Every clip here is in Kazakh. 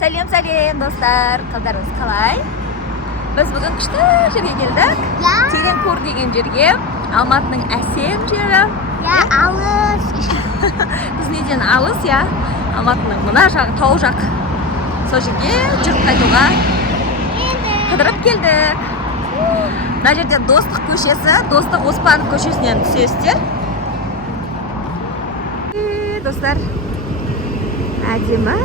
Сәлем достар, қалдарыңыз қалай? Біз бүгін күшті жерге келдік. Тереңкөл деген жерге, Алматының әсем жері. Алыс. Біз неден алыс, Алматының мына жағы тау жақ. Сол жерге жүріп қайтуға қыдырып келдік. Мына жерде Достық көшесі, Достық Оспанов көшесінен түсесіздер. Достар, әдемі.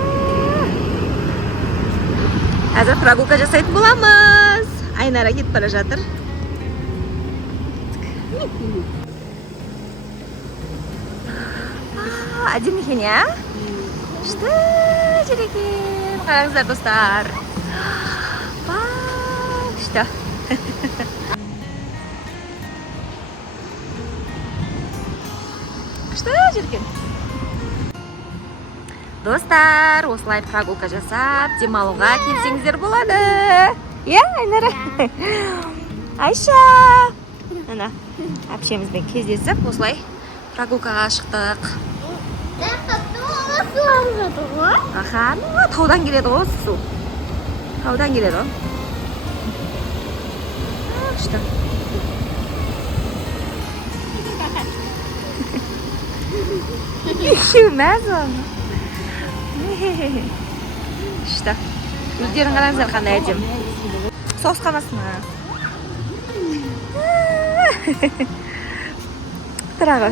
Қазір прогулка жасайтын боламыз. Айнара кетіп бара жатыр. Әдемі екен, Күшті жер екен. Қараңыздар, достар. Күшті. Күшті жер екен. Достар, осылай прогулка жасап, демалуға келсеңіздер болады. Айнара? Айша! Ана, әпшемізбен кездесіп, осылай прогулкаға шықтық. Таудан келеді ғой су. Таудан келеді ғой. Күшті. Шу, мәз оны. Күшті. Өздерің қараңыздар қандай әдем. Соғысқанасына. Тұрағы.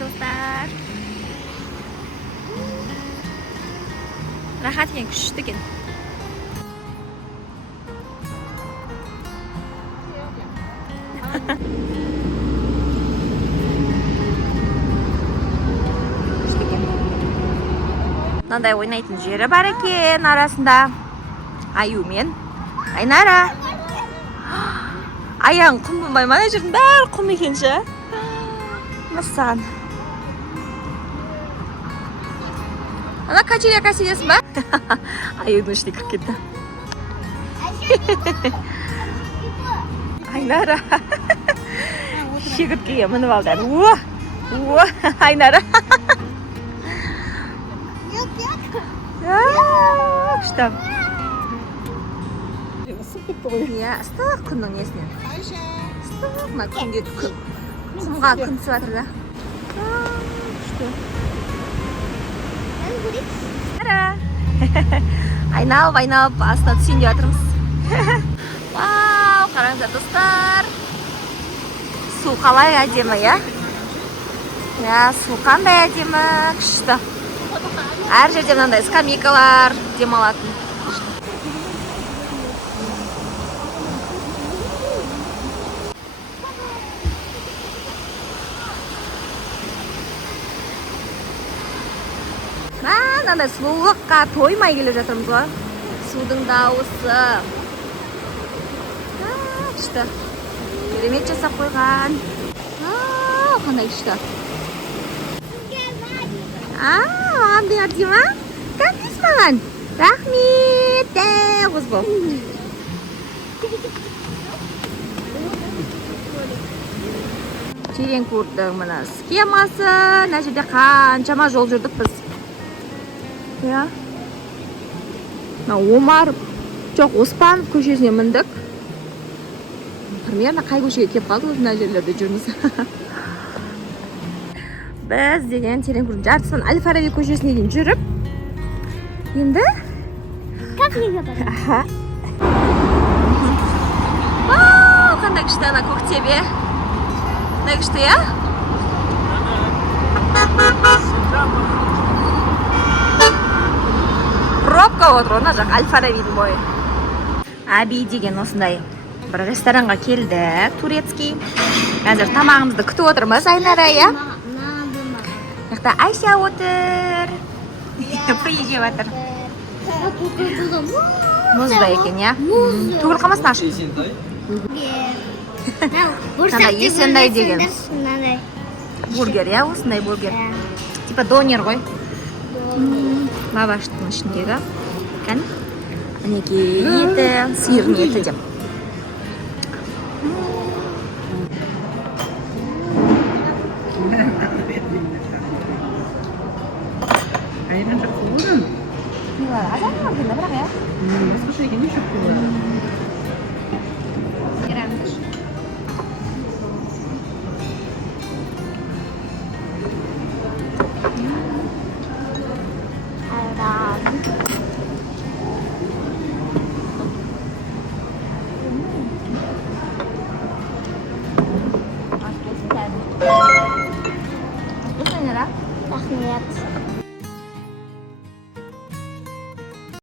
Достар. Рахат екен, күшті екен. Мынандай ойнайтын жері бар екен арасында. Аюмен. Айнара. Аяғың құм болмай ма, жердің бәрі құм екенші. Мыссан. Ана качеляка сидесің ба? Аюдың ішіне кіріп кетті. Айнара. Шегірткеге мініп алдан. Айнара. Күшті. Ыстық күннің несінен. Ыстық, ма күнге құмға күн түсіп жатыр да. Күшті. Айналып, астына түсейін деп жатырмыз. Вау, қараңыздар достар. Су қалай әдемі, Су қандай әдемі, күшті. Әр жерде мынандай скамейкалар демалатын. Мынандай сұлулыққа тоймай келе жатырмыз ғой. Судың дауысы. Күшті. Керемет жасап қойған. Қандай күшті. Маған бер дейма? Кәмдес маған? Рахмет. Қыз бол. Тереңкөлдің мына схемасы. Мына жерде қаншама жол жүрдік біз. Омар, жоқ, Оспанов көшесіне міндік. Примерно қай көшеге кеп қалды мына жерлерде жүрміз. Біз деген Тереңкөлдің жартысынан Әл-Фараби көшесіне дейін жүріп, енді кафеге барамыз. Қандай күшті ана көктебе. Қандай күшті, Пробка отыр, ona жақ Әл-Фарабидің бойы. Аби деген осындай бір ресторанға келдік, турецкий. Қазір тамағымызды күтіп отырмыз, Айнара, жақта Айша отыр. Фри жеп жатыр. Мұзда екен, иә? Түгіл қалмасын ашып. Мынандай есендай деген бургер, иә? Осындай бургер. Типа донер ғой. Лаваштың ішіндегі. Кән? Мінекей еті, сиырдың еті деп. Aynen de koren. Ada nggak bener ya? Mas waarschijnlijk niet zo koren.